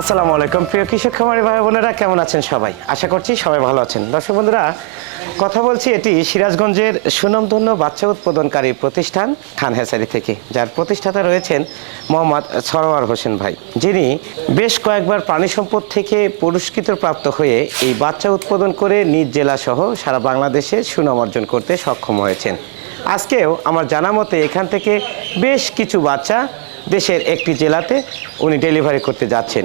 আসসালামু আলাইকুম। প্রিয় কৃষক খামারি ভাই বোনেরা, কেমন আছেন সবাই? আশা করছি সবাই ভালো আছেন। দর্শক বন্ধুরা, কথা বলছি এটি সিরাজগঞ্জের সুনামধন্য বাচ্চা উৎপাদনকারী প্রতিষ্ঠান খান হেসারি থেকে, যার প্রতিষ্ঠাতা রয়েছেন মোহাম্মদ সরোয়ার হোসেন ভাই। যিনি বেশ কয়েকবার প্রাণী সম্পদ থেকে পুরস্কৃত প্রাপ্ত হয়ে এই বাচ্চা উৎপাদন করে নিজ জেলা সহ সারা বাংলাদেশে সুনাম অর্জন করতে সক্ষম হয়েছেন। আজকেও আমার জানা মতে এখান থেকে বেশ কিছু বাচ্চা দেশের একটি জেলাতে উনি ডেলিভারি করতে যাচ্ছেন।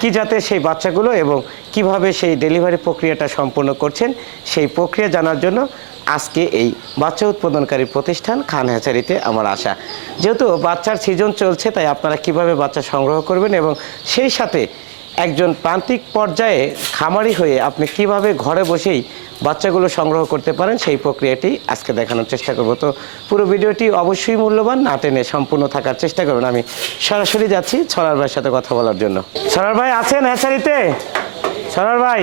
কি যাতে সেই বাচ্চাগুলো এবং কীভাবে সেই ডেলিভারি প্রক্রিয়াটা সম্পূর্ণ করছেন, সেই প্রক্রিয়া জানার জন্য আজকে এই বাচ্চা উৎপাদনকারী প্রতিষ্ঠান খান হ্যাচারিতে আমার আশা। যেহেতু বাচ্চার সিজন চলছে, তাই আপনারা কীভাবে বাচ্চা সংগ্রহ করবেন এবং সেই সাথে একজন প্রান্তিক পর্যায়ে খামারি হয়ে আপনি কীভাবে ঘরে বসেই বাচ্চাগুলো সংগ্রহ করতে পারেন, সেই প্রক্রিয়াটি আজকে দেখানোর চেষ্টা করব। তো পুরো ভিডিওটি অবশ্যই মূল্যবান, না টেনে সম্পূর্ণ থাকার চেষ্টা করবেন আমি সরাসরি যাচ্ছি ছড়ার ভাইয়ের সাথে কথা বলার জন্য। ছড়ার ভাই আছেন হ্যাচারিতে? ছড়ার ভাই?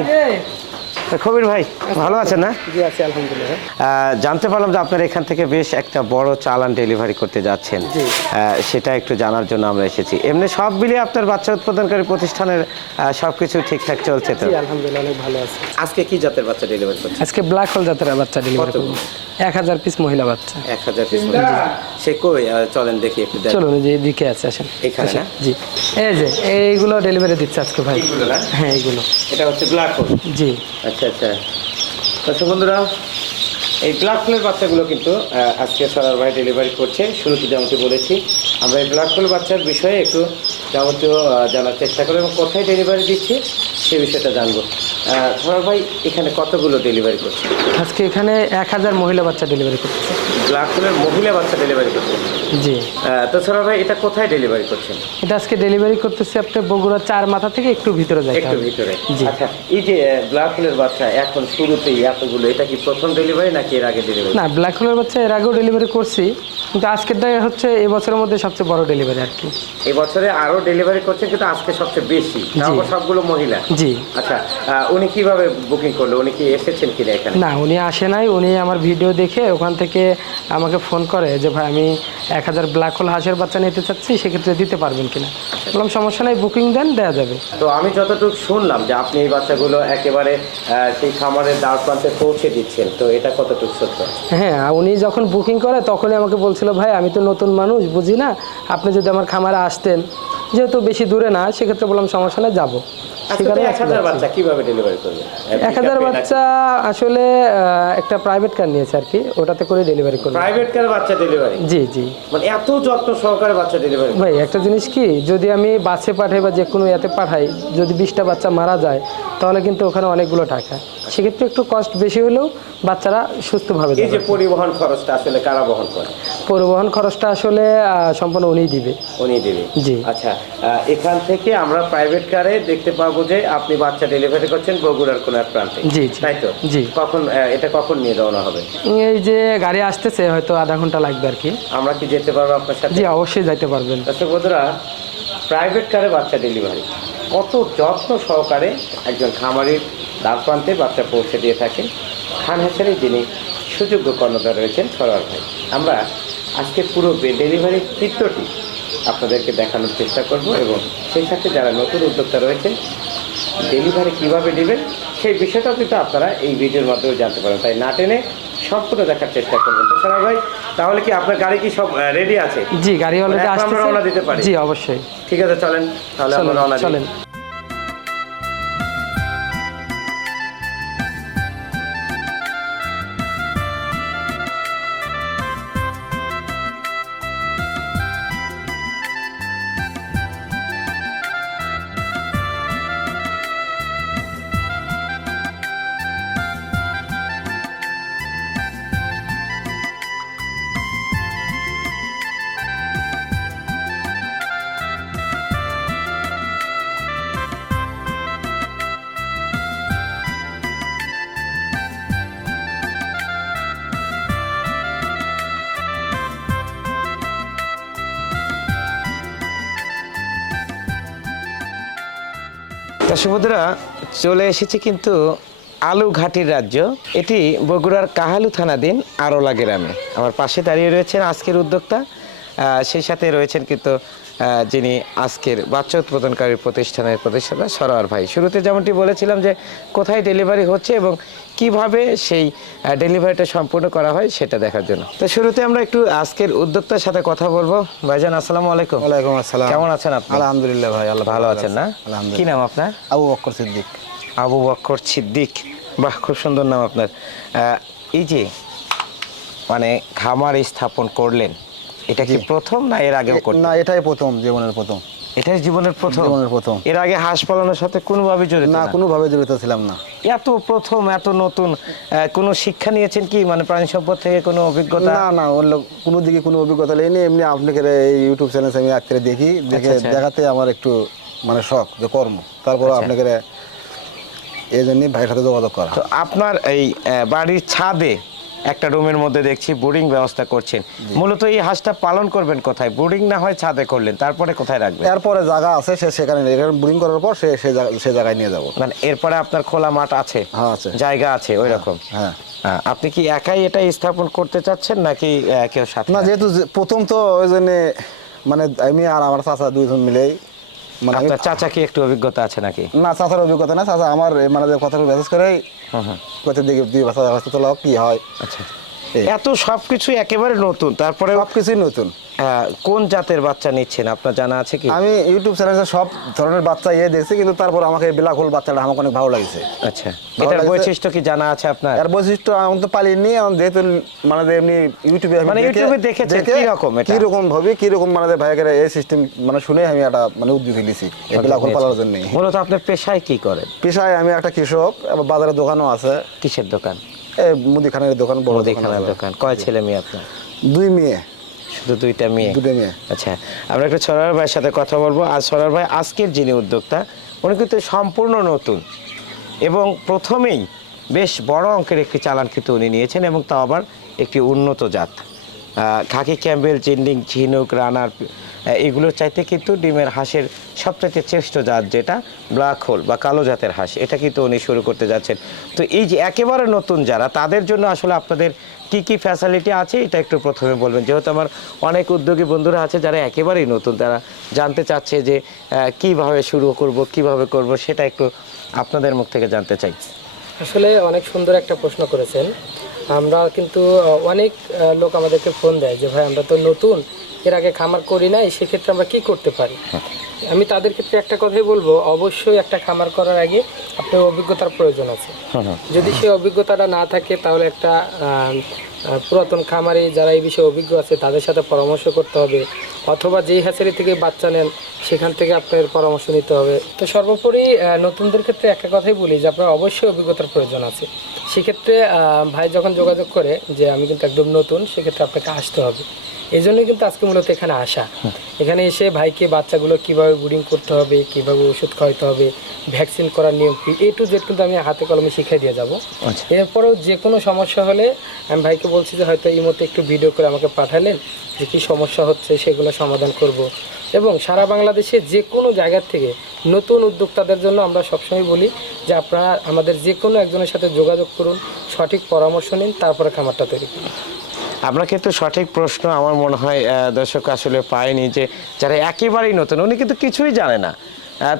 কবির ভাই ভালো আছেন না? জি আছি আলহামদুলিল্লাহ। জানতে পারলাম যে আপনারা এখান থেকে বেশ একটা বড় চালান ডেলিভারি করতে যাচ্ছেন। জি। সেটা একটু জানার জন্য আমরা এসেছি। এমনি সব মিলিয়ে আপনার বাচ্চা উৎপাদনকারী প্রতিষ্ঠানের সব কিছু ঠিকঠাক চলছে তো? জি আলহামদুলিল্লাহ অনেক ভালো আছে। আজকে কি জাতের বাচ্চা ডেলিভারি করছে আজকে ব্ল্যাক হোল জাতের বাচ্চা ডেলিভারি? করব। এক হাজার পিস মহিলা বাচ্চা। এক হাজার পিস সে কই? চলেন দেখি একটু চলুন যে এদিকে আছে আসেন। এখানে না? জি। এই যে এইগুলো ডেলিভারি দিচ্ছে আজকে ভাই। হ্যাঁ এইগুলো। এটা হচ্ছে ব্ল্যাক হোল জি। আচ্ছা আচ্ছা। দর্শক বন্ধুরা, এই ব্ল্যাক হোলের বাচ্চাগুলো কিন্তু আজকে সরার ভাই ডেলিভারি করছে। শুরুতে যেমনটি বলেছি, আমরা এই ব্ল্যাক হোল বাচ্চার বিষয়ে একটু যাবতীয় জানার চেষ্টা করব এবং কোথায় ডেলিভারি দিচ্ছি, সে বিষয়টা জানব। সরার ভাই এখানে কতগুলো ডেলিভারি করছে? আজকে এখানে এক হাজার মহিলা বাচ্চা ডেলিভারি করতেছে। ব্ল্যাক মহিলা বাচ্চা ডেলিভারি করছে? জি। তো সরার ভাই এটা কোথায় ডেলিভারি করছেন? এটা আজকে ডেলিভারি করতেছে আপনার বগুড়া চার মাথা থেকে একটু ভিতরে যাইতে একটু ভিতরে। আচ্ছা এই যে ব্ল্যাক হোলের বাচ্চা এখন শুরুতেই এতগুলো এটা কি প্রথম ডেলিভারি নাকি এর আগে ডেলিভারি না ব্ল্যাক হোলের বাচ্চা এর আগেও ডেলিভারি করছি কিন্তু আজকেরটাই হচ্ছে এই বছরের মধ্যে সবচেয়ে বড় ডেলিভারি আর কি। এই বছরে আরও ডেলিভারি করছে কিন্তু আজকে সবচেয়ে বেশি। সবগুলো মহিলা? জি। আচ্ছা উনি কীভাবে বুকিং করল? উনি কি এসেছেন কিনা এখানে? না উনি আসে নাই। উনি আমার ভিডিও দেখে ওখান থেকে আমাকে ফোন করে যে ভাই আমি এক হাজার ব্ল্যাক হোল হাঁসের বাচ্চা নিতে চাচ্ছি সেক্ষেত্রে দিতে পারবেন কিনা? বললাম সমস্যা নাই বুকিং দেন দেওয়া যাবে। তো আমি যতটুকু শুনলাম যে আপনি এই বাচ্চাগুলো একেবারে সেই খামারের দ্বার প্রান্তে পৌঁছে দিচ্ছেন তো এটা কতটুকু সত্য? হ্যাঁ উনি যখন বুকিং করে তখনই আমাকে বলছিল ভাই আমি তো নতুন মানুষ বুঝি না? আপনি যদি আমার খামারে আসতেন যেহেতু বেশি দূরে না সেক্ষেত্রে বললাম সমস্যা নেই যাব। এক হাজার বাচ্চা কীভাবে ডেলিভারি করবে এক হাজার বাচ্চা আসলে একটা প্রাইভেট কার নিয়েছে আর কি ওটাতে করে ডেলিভারি করবে প্রাইভেট কার বাচ্চা ডেলিভারি জি জি। মানে এত যত্ন সহকারে বাচ্চা ডেলিভারি ভাই একটা জিনিস কি যদি আমি বাসে পাঠাই বা যে কোনো ইয়াতে পাঠাই যদি বিশটা বাচ্চা মারা যায় তাহলে কিন্তু ওখানে অনেকগুলো টাকা। সেক্ষেত্রে একটু কষ্ট বেশি হলেও বাচ্চারা সুস্থভাবে এই যাবে। যে পরিবহন খরচটা আসলে কারা বহন করে? পরিবহন খরচটা আসলে সম্পূর্ণ উনিই দিবে। উনি দিবে। জি। আচ্ছা এখান থেকে আমরা প্রাইভেট কারে দেখতে পাবো যে আপনি বাচ্চা ডেলিভারি করছেন বগুড়ার কোন এক প্রান্তে। জি। তাই তো? জি। কখন এটা কখন নিয়ে রওনা হবে? এই যে গাড়ি আসতেছে হয়তো আধা ঘণ্টা লাগবে আর কি। আমরা কি যেতে পারব আপনার সাথে? জি অবশ্যই যাইতে পারবেন। দর্শক বন্ধুরা প্রাইভেট কারে বাচ্চা ডেলিভারি কত যত্ন সহকারে একজন খামারির দ্বার প্রান্তে বাচ্চা পৌঁছে দিয়ে থাকেন। খান হাসারে যিনি সুযোগ্য কর্ণধার রয়েছেন সরোয়ার ভাই। আমরা আজকে পুরো ডেলিভারির চিত্রটি আপনাদেরকে দেখানোর চেষ্টা করব এবং সেই সাথে যারা নতুন উদ্যোক্তা রয়েছেন ডেলিভারি কীভাবে দেবেন সেই বিষয়টাও কিন্তু আপনারা এই ভিডিওর মাধ্যমে জানতে পারেন তাই না টেনে সম্পূর্ণ দেখার চেষ্টা করবেন। তো সরোয়ার ভাই তাহলে কি আপনার গাড়ি কি সব রেডি আছে? জি গাড়ি অলরেডি এখন আমরা রওনা দিতে পারি? জি অবশ্যই। ঠিক আছে চলেন। তাহলে আমরা রওনা। চলেন। দর্শক চলে এসেছি কিন্তু আলু ঘাটির রাজ্য। এটি বগুড়ার কাহালু থানাধীন আরোলা গ্রামে। আমার পাশে দাঁড়িয়ে রয়েছেন আজকের উদ্যোক্তা। সেই সাথে রয়েছেন কিন্তু যিনি আজকের বাচ্চা উৎপাদনকারী প্রতিষ্ঠানের প্রতিষ্ঠাতা সরোয়ার ভাই। শুরুতে যেমনটি বলেছিলাম যে কোথায় ডেলিভারি হচ্ছে এবং কীভাবে সেই ডেলিভারিটা সম্পূর্ণ করা হয় সেটা দেখার জন্য। তো শুরুতে আমরা একটু আজকের উদ্যোক্তার সাথে কথা বলব। ভাইজান আসসালামু আলাইকুম। ওয়ালাইকুম আসসালাম। কেমন আছেন আপনি? আলহামদুলিল্লাহ ভাই আল্লাহ ভালো আছেন না? কি নাম আপনার? আবু বক্কর সিদ্দিক। আবু বক্কর সিদ্দিক। বাহ খুব সুন্দর নাম আপনার। এই যে মানে খামার স্থাপন করলেন এটা কি প্রথম না এর আগেও করতেন? না এটাই প্রথম জীবনের প্রথম। এটাই জীবনের প্রথম? জীবনের প্রথম। এর আগে হাঁস পালনের সাথে কোনোভাবে জড়িত না কোনোভাবে জড়িত ছিলাম না। এত প্রথম এত নতুন কোনো শিক্ষা নিয়েছেন কি? মানে প্রাণী সম্পদ থেকে কোনো অভিজ্ঞতা? না না অন্য কোনো দিকে কোনো অভিজ্ঞতা নেই। এমনি আপনাকে এই ইউটিউব চ্যানেল আমি আজকে দেখি দেখে আচ্ছা। দেখাতে আমার একটু মানে শখ যে কর্ম। তারপর আচ্ছা। আপনাকে এই জন্যই ভাইয়ের সাথে যোগাযোগ করা। তো আপনার এই বাড়ির ছাদে একটা রুমের মধ্যে দেখছি বোর্ডিং ব্যবস্থা করছেন। মূলত এই হাঁসটা পালন করবেন কোথায়? বোর্ডিং না হয় ছাদে করলেন তারপরে কোথায় রাখবেন? এরপরে জায়গা আছে সে সেখানে এখানে বুরিং করার পর সে সে জায়গায় নিয়ে যাব। মানে এরপরে আপনার খোলা মাঠ আছে? হ্যাঁ, আছে। জায়গা আছে ওই রকম? হ্যাঁ। হ্যাঁ, আপনি কি একাই এটা স্থাপন করতে চাচ্ছেন নাকি কেউ সাথে? না যেহেতু প্রথম তো ওই জন্য মানে আমি আর আমার চাচা দুইজন মিলেই মানে আপনার চাচা কি একটু অভিজ্ঞতা আছে নাকি? না চাচার অভিজ্ঞতা না চাচা আমার মানে কথা মেসেজ করে হ্যাঁ হ্যাঁ। কোথা দিকে দুই ভাষা ব্যবস্থা তোলা কি হয়। আচ্ছা এই। এত সবকিছু একেবারে নতুন। তারপরে সব কিছুই নতুন কোন জাতের বাচ্চা নিচ্ছেন? আপনার জানা আছে কি? আমি ইউটিউব চ্যানেলে সব ধরনের বাচ্চা ইয়ে দেখছি কিন্তু তারপর আমাকে বিলাক হোল বাচ্চাটা আমাকে অনেক ভালো লাগছে। আচ্ছা। এটার বৈশিষ্ট্য কি জানা আছে আপনার? এর বৈশিষ্ট্য আমি তো পালিনি আমি যেহেতু মানে এমনি ইউটিউবে মানে ইউটিউবে দেখেছেন, দেখে কীরকম এটা? কীরকম ভাবে কীরকম মানে যে ভাইয়ের এই সিস্টেম মানে শুনে আমি একটা মানে উদ্যোগ নিয়েছি এই বিলাক হোল পালার জন্য মূলত আপনার পেশায় কি করেন? পেশায় আমি একটা কৃষক আবার বাজারে দোকানও আছে। কিসের দোকান? মুদিখানের দোকান বড় মুদিখানার দোকান। কয় ছেলে মেয়ে আপনার? দুই মেয়ে। শুধু দুইটা মেয়ে? দুটো মেয়ে। আচ্ছা আমরা একটু সরার ভাইয়ের সাথে কথা বলব। আর সরার ভাই আজকের যিনি উদ্যোক্তা উনি কিন্তু সম্পূর্ণ নতুন। এবং প্রথমেই বেশ বড় অঙ্কের একটি চালান কিন্তু উনি নিয়েছেন এবং তাও আবার একটি উন্নত জাত। খাকি ক্যাম্বেল চিন্ডিং ঝিনুক রানার এগুলোর চাইতে কিন্তু ডিমের হাঁসের সবচাইতে শ্রেষ্ঠ জাত যেটা ব্ল্যাক হোল বা কালো জাতের হাঁস, এটা কিন্তু উনি শুরু করতে যাচ্ছেন। তো এই যে একেবারে নতুন যারা, তাদের জন্য আসলে আপনাদের কি কি ফ্যাসিলিটি আছে? এটা একটু প্রথমে বলবেন। যেহেতু আমার অনেক উদ্যোগী বন্ধুরা আছে যারা একেবারেই নতুন, তারা জানতে চাচ্ছে যে কীভাবে শুরু করব, কীভাবে করব, সেটা একটু আপনাদের মুখ থেকে জানতে চাই। আসলে অনেক সুন্দর একটা প্রশ্ন করেছেন। আমরা কিন্তু অনেক লোক আমাদেরকে ফোন দেয় যে, ভাই, আমরা তো নতুন এর আগে খামার করি নাই সেক্ষেত্রে আমরা কি করতে পারি? আমি তাদের ক্ষেত্রে একটা কথাই বলব অবশ্যই একটা খামার করার আগে আপনার অভিজ্ঞতার প্রয়োজন আছে। যদি সেই অভিজ্ঞতাটা না থাকে তাহলে একটা পুরাতন খামারি যারা এই বিষয়ে অভিজ্ঞ আছে তাদের সাথে পরামর্শ করতে হবে। অথবা যেই হ্যাচারি থেকে বাচ্চা নেন সেখান থেকে আপনার পরামর্শ নিতে হবে। তো সর্বোপরি নতুনদের ক্ষেত্রে একটা কথাই বলি যে আপনার অবশ্যই অভিজ্ঞতার প্রয়োজন আছে। সেক্ষেত্রে ভাই যখন যোগাযোগ করে যে আমি কিন্তু একদম নতুন সেক্ষেত্রে আপনাকে আসতে হবে। এই জন্যই কিন্তু আজকে মূলত এখানে আসা। এখানে এসে ভাইকে বাচ্চাগুলো কীভাবে ব্রিডিং করতে হবে কীভাবে ওষুধ খাওয়াতে হবে ভ্যাকসিন করার নিয়ম কি এ টু জেড কিন্তু আমি হাতে কলমে শিখিয়ে দিয়ে যাব। আচ্ছা। এরপরেও যে কোনো সমস্যা হলে আমি ভাইকে বলছি যে হয়তো এই মতো একটু ভিডিও করে আমাকে পাঠালেন যে কী সমস্যা হচ্ছে সেগুলো সমাধান করব। এবং সারা বাংলাদেশে যে কোনো জায়গার থেকে নতুন উদ্যোক্তাদের জন্য আমরা সবসময় বলি যে আপনারা আমাদের যে কোনো একজনের সাথে যোগাযোগ করুন সঠিক পরামর্শ নিন তারপরে খামারটা তৈরি করুন। আমরা কিন্তু সঠিক প্রশ্ন আমার মনে হয় দর্শক আসলে পায়নি যে যারা একেবারেই নতুন, উনি কিন্তু কিছুই জানে না।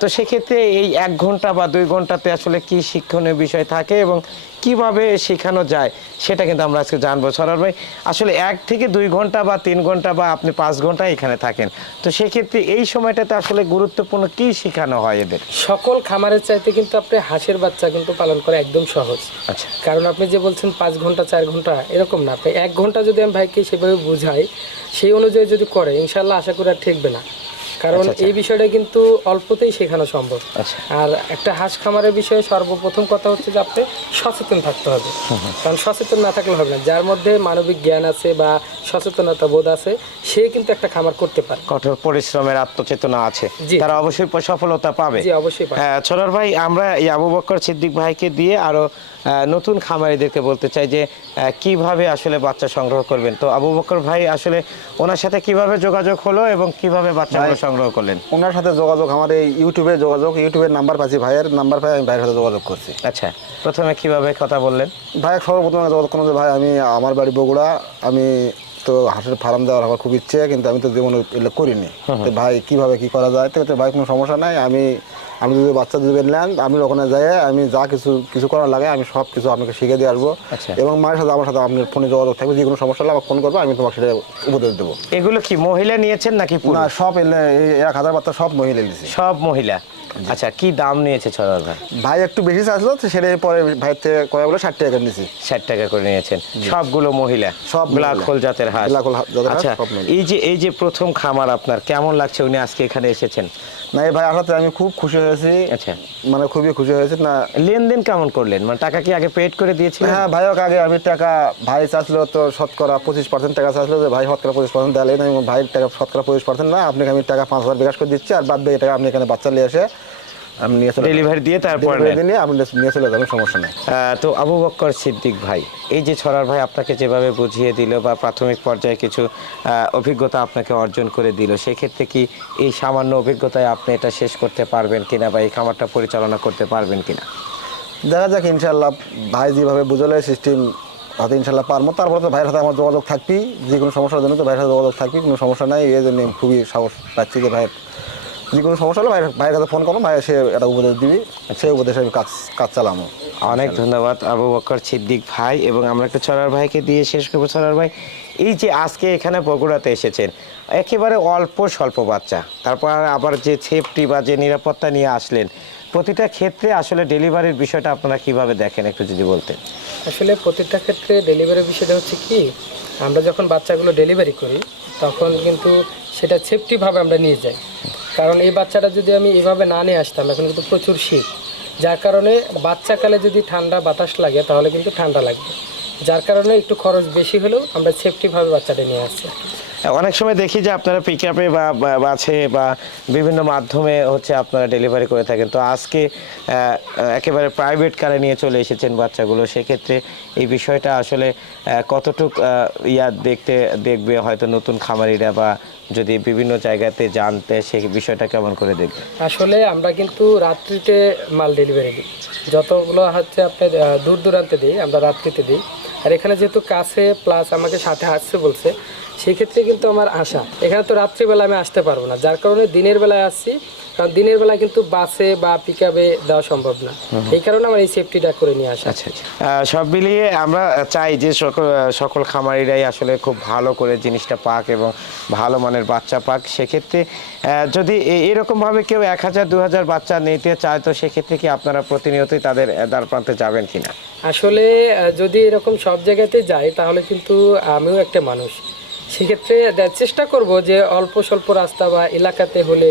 তো সেক্ষেত্রে এই এক ঘণ্টা বা দুই ঘন্টাতে আসলে কি শিক্ষণীয় বিষয় থাকে এবং কীভাবে শেখানো যায় সেটা কিন্তু আমরা আজকে জানব। সরার ভাই আসলে এক থেকে দুই ঘণ্টা বা তিন ঘণ্টা বা আপনি পাঁচ ঘণ্টা এখানে থাকেন তো সেক্ষেত্রে এই সময়টাতে আসলে গুরুত্বপূর্ণ কি শেখানো হয় এদের? সকল খামারের চাইতে কিন্তু আপনি হাঁসের বাচ্চা কিন্তু পালন করা একদম সহজ। আচ্ছা। কারণ আপনি যে বলছেন পাঁচ ঘণ্টা চার ঘণ্টা এরকম না। আপনি এক ঘণ্টা যদি আমি ভাইকে সেভাবে বুঝাই সেই অনুযায়ী যদি করে ইনশাল্লাহ আশা করি আর ঠেকবে না। কারণ আচ্ছা, আচ্ছা। এই বিষয়টা কিন্তু অল্পতেই শেখানো সম্ভব। আচ্ছা। আর একটা হাঁস খামারের বিষয়ে সর্বপ্রথম কথা হচ্ছে যে আপনি সচেতন থাকতে হবে। কারণ সচেতন না থাকলে হবে না। যার মধ্যে মানবিক জ্ঞান আছে বা সচেতনতা বোধ আছে সে কিন্তু একটা খামার করতে পারে। কঠোর পরিশ্রমের আত্মচেতনা আছে। তারা অবশ্যই সফলতা পাবে। জি অবশ্যই হ্যাঁ, ছোটর ভাই আমরা এই আবু বক্কর সিদ্দিক ভাইকে দিয়ে আরও নতুন খামারিদেরকে বলতে চাই যে কীভাবে আসলে বাচ্চা সংগ্রহ করবেন? তো আবু বক্কর ভাই আসলে ওনার সাথে কীভাবে যোগাযোগ হলো এবং কীভাবে বাচ্চাগুলো সংগ্রহ করলেন? ওনার সাথে যোগাযোগ আমার এই ইউটিউবে যোগাযোগ ইউটিউবের নাম্বার পাচ্ছি ভাইয়ের নাম্বার পাই আমি ভাইয়ের সাথে যোগাযোগ করছি। আচ্ছা প্রথমে কীভাবে কথা বললেন? ভাই সর্বপ্রথমে যোগাযোগ করলাম যে ভাই আমি আমার বাড়ি বগুড়া আমি তো হাঁসের ফার্ম দেওয়ার আমার খুব ইচ্ছে কিন্তু আমি তো জীবনে করিনি। তো ভাই কীভাবে কি করা যায়? তো ভাই কোনো সমস্যা নাই আমি আমি যদি বাচ্চা দিবেন নেন আমি ওখানে যাই আমি যা কিছু কিছু করার লাগে আমি সব কিছু আপনাকে শিখে দিয়ে আসব। আচ্ছা। এবং মায়ের সাথে আমার সাথে আপনার ফোনে যোগাযোগ থাকবে যে কোনো সমস্যা হলে আমাকে ফোন করব আমি তোমাকে সেটা উপদেশ দেবো। এগুলো কি মহিলা নিয়েছেন নাকি না সব এক হাজার বাচ্চা সব মহিলা নিয়েছি। সব মহিলা? আচ্ছা কি দাম নিয়েছে ছড়ার ভাই? ভাই একটু বেশি চাইছিল তো সেটা পরে ভাইয়ের থেকে কয়ে বলে ষাট টাকা নিয়েছি। ষাট টাকা করে নিয়েছেন। সবগুলো মহিলা? সব ব্ল্যাক হোল জাতের হাঁস? ব্ল্যাক হোল জাতের আচ্ছা এই যে এই যে প্রথম খামার আপনার কেমন লাগছে উনি আজকে এখানে এসেছেন? না এই ভাই আসাতে আমি খুব খুশি হয়েছি। আচ্ছা। মানে খুবই খুশি হয়েছে। না লেনদেন কেমন করলেন? মানে টাকা কি আগে পেড করে দিয়েছিলেন? হ্যাঁ ভাই হোক আগে আমি টাকা ভাই চাচ্ছিল তো শতকরা পঁচিশ পার্সেন্ট টাকা চাচ্ছিল যে ভাই শতকরা পঁচিশ পার্সেন্ট দেওয়া আমি ভাই টাকা শতকরা পঁচিশ পার্সেন্ট না আপনাকে আমি টাকা পাঁচ হাজার বিকাশ করে দিচ্ছি আর বাদ দিয়ে টাকা আপনি এখানে বাচ্চা নিয়ে এসে আমি নিয়ে চলে ডেলিভারি দিয়ে তারপর আপনি নিয়ে চলে যাবেন সমস্যা নেই। তো আবু বক্কর সিদ্দিক ভাই এই যে ছড়ার ভাই আপনাকে যেভাবে বুঝিয়ে দিল বা প্রাথমিক পর্যায়ে কিছু অভিজ্ঞতা আপনাকে অর্জন করে দিল সেক্ষেত্রে কি এই সামান্য অভিজ্ঞতায় আপনি এটা শেষ করতে পারবেন কিনা বা এই খামারটা পরিচালনা করতে পারবেন কিনা? দেখা যাক ইনশাল্লাহ ভাই যেভাবে বুঝলে সিস্টেম হয়তো ইনশাল্লাহ পারব। তারপরে তো ভাইয়ের সাথে আমার যোগাযোগ থাকবি যে কোনো সমস্যার জন্য তো ভাইয়ের সাথে যোগাযোগ থাকবি কোনো সমস্যা নাই। এই জন্য খুবই সাহস পাচ্ছি যে ভাইয়ের যে কোনো সমস্যা হলে ভাইয়ের ভাইয়ের কাছে ফোন করো ভাই সে একটা উপদেশ দিবি সেই উপদেশে আমি কাজ কাজ চালামো। অনেক ধন্যবাদ আবু বক্কর সিদ্দিক ভাই এবং আমরা একটু ছড়ার ভাইকে দিয়ে শেষ করব। ছড়ার ভাই এই যে আজকে এখানে বগুড়াতে এসেছেন একেবারে অল্প স্বল্প বাচ্চা। তারপর আবার যে সেফটি বা যে নিরাপত্তা নিয়ে আসলেন প্রতিটা ক্ষেত্রে আসলে ডেলিভারির বিষয়টা আপনারা কীভাবে দেখেন একটু যদি বলতেন? আসলে প্রতিটা ক্ষেত্রে ডেলিভারির বিষয়টা হচ্ছে কি আমরা যখন বাচ্চাগুলো ডেলিভারি করি তখন কিন্তু সেটা সেফটিভাবে আমরা নিয়ে যাই। কারণ এই বাচ্চাটা যদি আমি এভাবে না নিয়ে আসতাম, এখন কিন্তু প্রচুর শীত। যার কারণে বাচ্চাকালে যদি ঠান্ডা বাতাস লাগে, তাহলে কিন্তু ঠান্ডা লাগবে। যার কারণে একটু খরচ বেশি হলেও আমরা সেফটিভাবে বাচ্চাটা নিয়ে আসছি। অনেক সময় দেখি যে আপনারা পিক আপে বা বাছে বা বিভিন্ন মাধ্যমে হচ্ছে আপনারা ডেলিভারি করে থাকেন। তো আজকে একেবারে প্রাইভেট কারে নিয়ে চলে এসেছেন বাচ্চাগুলো, সেক্ষেত্রে এই বিষয়টা আসলে কতটুক ইয়া দেখতে, দেখবে হয়তো নতুন খামারিরা বা যদি বিভিন্ন জায়গাতে জানতে, সেই বিষয়টা কেমন করে দেখবে? আসলে আমরা কিন্তু রাত্রিতে মাল ডেলিভারি দিই। যতগুলো হচ্ছে আপনার দূর দূরান্তে দিই, আমরা রাত্রিতে দিই। আর এখানে যেহেতু কাছে প্লাস আমাকে সাথে আসছে বলছে সেই ক্ষেত্রে কিন্তু আমার আশা। এখানে তো রাত্রিবেলা আমি আসতে পারব না। যার কারণে দিনের বেলায় আসছি। কারণ দিনের বেলায় কিন্তু বাসে বা পিক দেওয়া সম্ভব না। এই কারণে আমার এই সেফটিটা করে নিয়ে আসা। আচ্ছা আচ্ছা। সব মিলিয়ে আমরা চাই যে সকল সকল খামারিরাই আসলে খুব ভালো করে জিনিসটা পাক এবং ভালো মানের বাচ্চা পাক। সেক্ষেত্রে যদি এরকমভাবে কেউ এক হাজার দু হাজার বাচ্চা নিতে চায় তো সেক্ষেত্রে কি আপনারা প্রতিনিয়তই তাদের দ্বার প্রান্তে যাবেন কিনা? আসলে যদি এরকম সব জায়গাতে যাই তাহলে কিন্তু আমিও একটা মানুষ। সেক্ষেত্রে চেষ্টা করব যে অল্প স্বল্প রাস্তা বা এলাকাতে হলে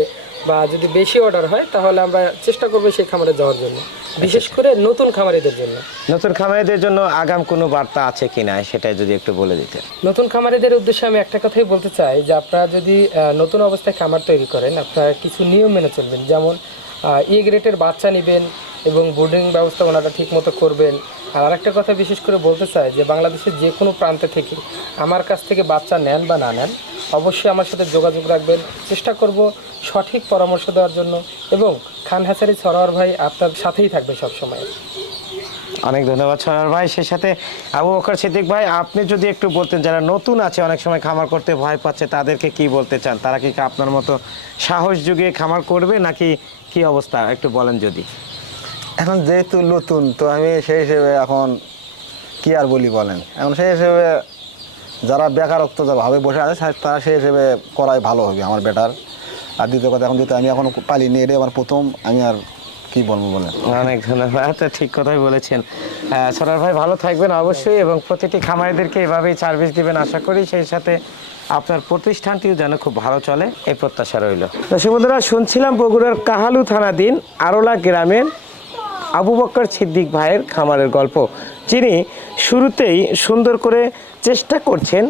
বা যদি বেশি অর্ডার হয় তাহলে আমরা চেষ্টা করব সেই খামারে যাওয়ার জন্য। বিশেষ করে নতুন খামারিদের জন্য। নতুন খামারিদের জন্য আগাম কোনো বার্তা আছে কিনা সেটা যদি একটু বলে দিতেন। নতুন খামারিদের উদ্দেশ্যে আমি একটা কথাই বলতে চাই যে আপনারা যদি নতুন অবস্থায় খামার তৈরি করেন আপনারা কিছু নিয়ম মেনে চলবেন। যেমন ই গ্রেটের বাচ্চা নেবেন এবং বোর্ডিং ব্যবস্থা ওনারা ঠিক মতো করবেন। আর আরেকটা কথা বিশেষ করে বলতে চাই যে বাংলাদেশের যে কোনো প্রান্তে থেকে আমার কাছ থেকে বাচ্চা নেন বা না নেন, অবশ্যই আমার সাথে যোগাযোগ রাখবেন। চেষ্টা করব সঠিক পরামর্শ দেওয়ার জন্য এবং খান হাসারি সরোয়ার ভাই আপনার সাথেই থাকবে সবসময়। অনেক ধন্যবাদ সোনার ভাই। সেই সাথে আবু বকর সিদ্দিক ভাই, আপনি যদি একটু বলতেন, যারা নতুন আছে, অনেক সময় খামার করতে ভয় পাচ্ছে, তাদেরকে কি বলতে চান? তারা কি আপনার মতো সাহস যুগে খামার করবে, নাকি কি অবস্থা? একটু বলেন যদি। এখন যেহেতু নতুন তো আমি সেই হিসেবে এখন কি আর বলি বলেন? এখন সেই হিসেবে যারা বেকারত্ব যা ভাবে বসে আছে তারা সেই হিসেবে করাই ভালো হবে আমার বেটার। আর দ্বিতীয় কথা এখন যেহেতু আমি এখন পালিনি এটাই আমার প্রথম আমি আর কি বলব বলেন? অনেক ধন্যবাদ তো ঠিক কথাই বলেছেন। সোনার ভাই ভালো থাকবেন অবশ্যই এবং প্রতিটি খামারিদেরকে এভাবেই সার্ভিস দিবেন আশা করি সেই সাথে আপনার প্রতিষ্ঠানটিও যেন খুব ভালো চলে এই প্রত্যাশা রইল। দর্শক বন্ধুরা শুনছিলাম বগুড়ার কাহালু থানাধীন আরোলা গ্রামের আবু বক্কর সিদ্দিক ভাইয়ের খামারের গল্প। যিনি শুরুতেই সুন্দর করে চেষ্টা করছেন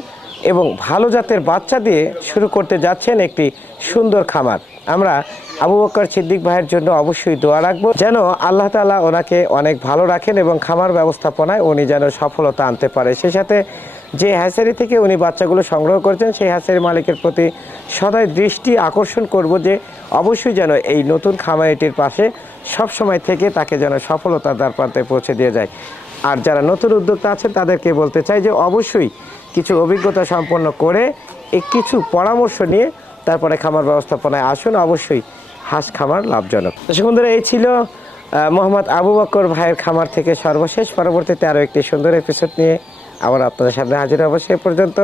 এবং ভালো জাতের বাচ্চা দিয়ে শুরু করতে যাচ্ছেন একটি সুন্দর খামার। আমরা আবু বক্কর সিদ্দিক ভাইয়ের জন্য অবশ্যই দোয়া রাখব, যেন আল্লাহ তাআলা ওনাকে অনেক ভালো রাখেন এবং খামার ব্যবস্থাপনায় উনি যেন সফলতা আনতে পারে। সেই সাথে যে হ্যাসারি থেকে উনি বাচ্চাগুলো সংগ্রহ করছেন, সেই হ্যাচারি মালিকের প্রতি সদাই দৃষ্টি আকর্ষণ করব যে অবশ্যই যেন এই নতুন খামারিটির পাশে সব সময় থেকে তাকে যেন সফলতার দ্বার প্রান্তে পৌঁছে দিয়ে যায়। আর যারা নতুন উদ্যোক্তা আছেন, তাদেরকে বলতে চাই যে অবশ্যই কিছু অভিজ্ঞতা সম্পন্ন করে কিছু পরামর্শ নিয়ে তারপরে খামার ব্যবস্থাপনায় আসুন। অবশ্যই হাঁস খামার লাভজনক। দর্শক বন্ধুরা, এই ছিল মোহাম্মদ আবু বকর ভাইয়ের খামার থেকে সর্বশেষ। পরবর্তীতে আরও একটি সুন্দর এপিসোড নিয়ে আবার আপনাদের সামনে হাজির সে পর্যন্ত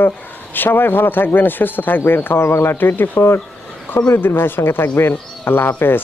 সবাই ভালো থাকবেন, সুস্থ থাকবেন। খামার বাংলা টোয়েন্টি ফোর খবিরুদ্দিন ভাইয়ের সঙ্গে থাকবেন। আল্লাহ হাফেজ।